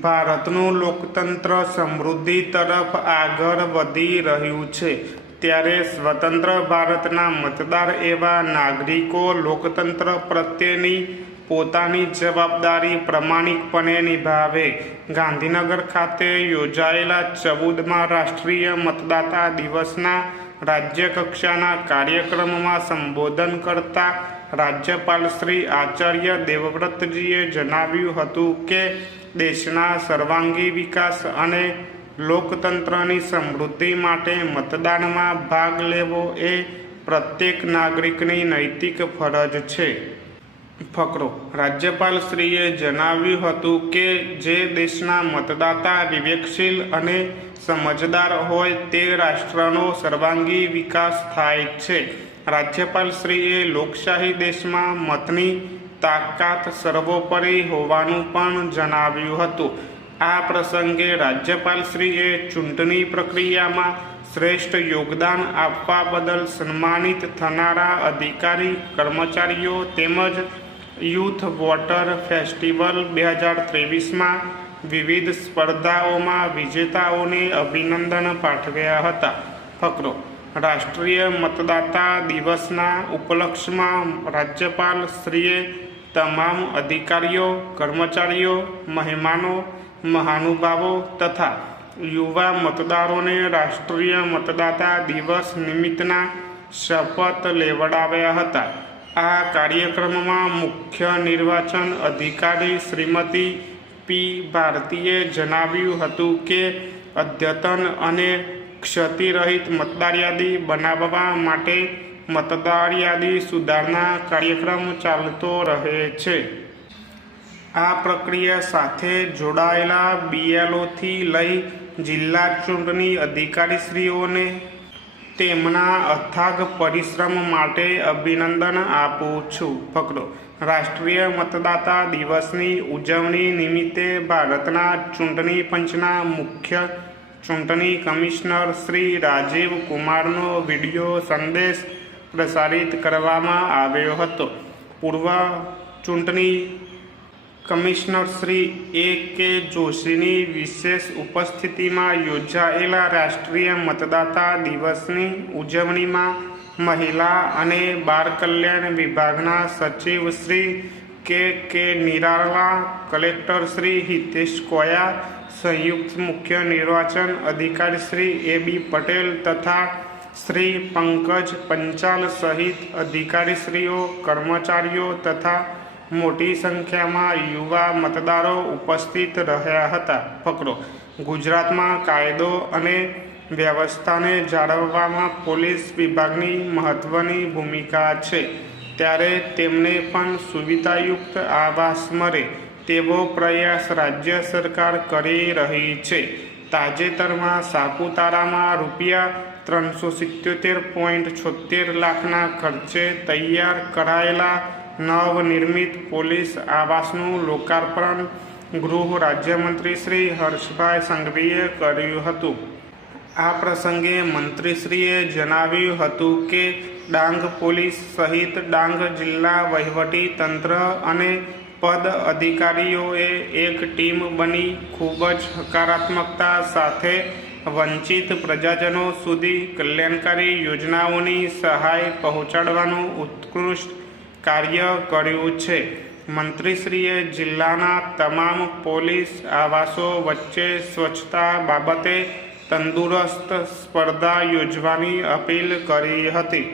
ભારતનું લોકતંત્ર સમૃદ્ધિ તરફ આગળ વધી રહ્યું છે, ત્યારે સ્વતંત્ર ભારતના મતદાર એવા નાગરિકો લોકતંત્ર પ્રત્યેની પોતાની જવાબદારી પ્રામાણિકપણે નિભાવે. ગાંધીનગર ખાતે યોજાયેલા 14મા રાષ્ટ્રીય મતદાતા દિવસના રાજ્યકક્ષાના કાર્યક્રમમાં સંબોધન કરતા રાજ્યપાલ શ્રી આચાર્ય દેવવ્રતજીએ જણાવ્યું હતું કે દેશના સર્વાંગી વિકાસ અને લોકતંત્રની સમૃદ્ધિ માટે મતદાનમાં ભાગ લેવો એ પ્રત્યેક નાગરિકની નૈતિક ફરજ છે. ફકરો. રાજ્યપાલશ્રીએ જણાવ્યું હતું કે જે દેશના મતદાતા વિવેકશીલ અને સમજદાર હોય તે રાષ્ટ્રનો સર્વાંગી વિકાસ થાય છે. રાજ્યપાલશ્રીએ લોકશાહી દેશમાં મતની તાકાત સર્વોપરી હોવાનું પણ જણાવ્યું હતું. આ પ્રસંગે રાજ્યપાલશ્રીએ ચૂંટણી પ્રક્રિયામાં શ્રેષ્ઠ યોગદાન આપવા બદલ સન્માનિત થનારા અધિકારી કર્મચારીઓ તેમજ યુથ વોટર ફેસ્ટિવલ 2023માં વિવિધ સ્પર્ધાઓમાં વિજેતાઓને અભિનંદન પાઠવ્યા હતા. ફકરો. રાષ્ટ્રીય મતદાતા દિવસના ઉપલક્ષમાં રાજ્યપાલશ્રીએ તમામ અધિકારીઓ, કર્મચારીઓ, મહેમાનો, મહાનુભાવો તથા યુવા મતદારોને રાષ્ટ્રીય મતદાતા દિવસ નિમિત્તના શપથ લેવડાવ્યા હતા. આ કાર્યક્રમમાં મુખ્ય નિર્વાચન અધિકારી શ્રીમતી પી. ભારતીએ જણાવ્યું હતું કે અદ્યતન અને ક્ષતિરહિત મતદાર યાદી બનાવવા માટે મતદાર યાદી સુધારણા કાર્યક્રમ ચાલતો રહે છે. આ પ્રક્રિયા સાથે જોડાયેલા BLOથી લઈ જિલ્લા ચૂંટણી અધિકારીશ્રીઓને તેમના અથાગ પરિશ્રમ માટે અભિનંદન આપું છું. ફકરો. રાષ્ટ્રીય મતદાતા દિવસની ઉજવણી નિમિત્તે ભારતના ચૂંટણી પંચના મુખ્ય ચૂંટણી કમિશનર શ્રી રાજીવ કુમારનો વિડીયો સંદેશ પ્રસારિત કરવામાં આવ્યો હતો. પૂર્વ ચૂંટણી કમિશનર શ્રી A.K. જોશીની વિશેષ ઉપસ્થિતિમાં યોજાયેલા રાષ્ટ્રીય મતદાતા દિવસની ઉજવણીમાં મહિલા અને બાળ કલ્યાણ વિભાગના સચિવ શ્રી K. નિરાલા, કલેક્ટર શ્રી હિતેશ કોયા, સંયુક્ત મુખ્ય નિર્વાચન અધિકારી શ્રી A.B. પટેલ તથા શ્રી પંકજ પંચાલ સહિત અધિકારીશ્રીઓ, કર્મચારીઓ તથા મોટી સંખ્યામાં યુવા મતદારો ઉપસ્થિત રહ્યા હતા. ફકરો. ગુજરાતમાં કાયદો અને વ્યવસ્થાને જાળવવામાં પોલીસ વિભાગની મહત્વની ભૂમિકા છે, ત્યારે તેમને પણ સુવિધાયુક્ત આવાસ મળે તેવો પ્રયાસ રાજ્ય સરકાર કરી રહી છે. તાજેતરમાં સાપુતારામાં ₹377.76 લાખના ખર્ચે તૈયાર કરાયેલા નવનિર્મિત પોલીસ આવાસનું લોકાર્પણ ગૃહ રાજ્યમંત્રી શ્રી હર્ષભાઈ સંઘવીએ કર્યું હતું. આ પ્રસંગે મંત્રીશ્રીએ જણાવ્યું હતું કે ડાંગ પોલીસ સહિત ડાંગ જિલ્લા વહીવટી તંત્ર અને પદ અધિકારીઓએ એક ટીમ બની ખૂબ જ હકારાત્મકતા સાથે વંચિત પ્રજાજનો સુધી કલ્યાણકારી યોજનાઓની સહાય પહોંચાડવાનું ઉત્કૃષ્ટ કાર્ય કર્યું છે. મંત્રીશ્રીએ જિલ્લાના તમામ પોલીસ આવાસો વચ્ચે સ્વચ્છતા બાબતે તંદુરસ્ત સ્પર્ધા યોજવાની અપીલ કરી હતી.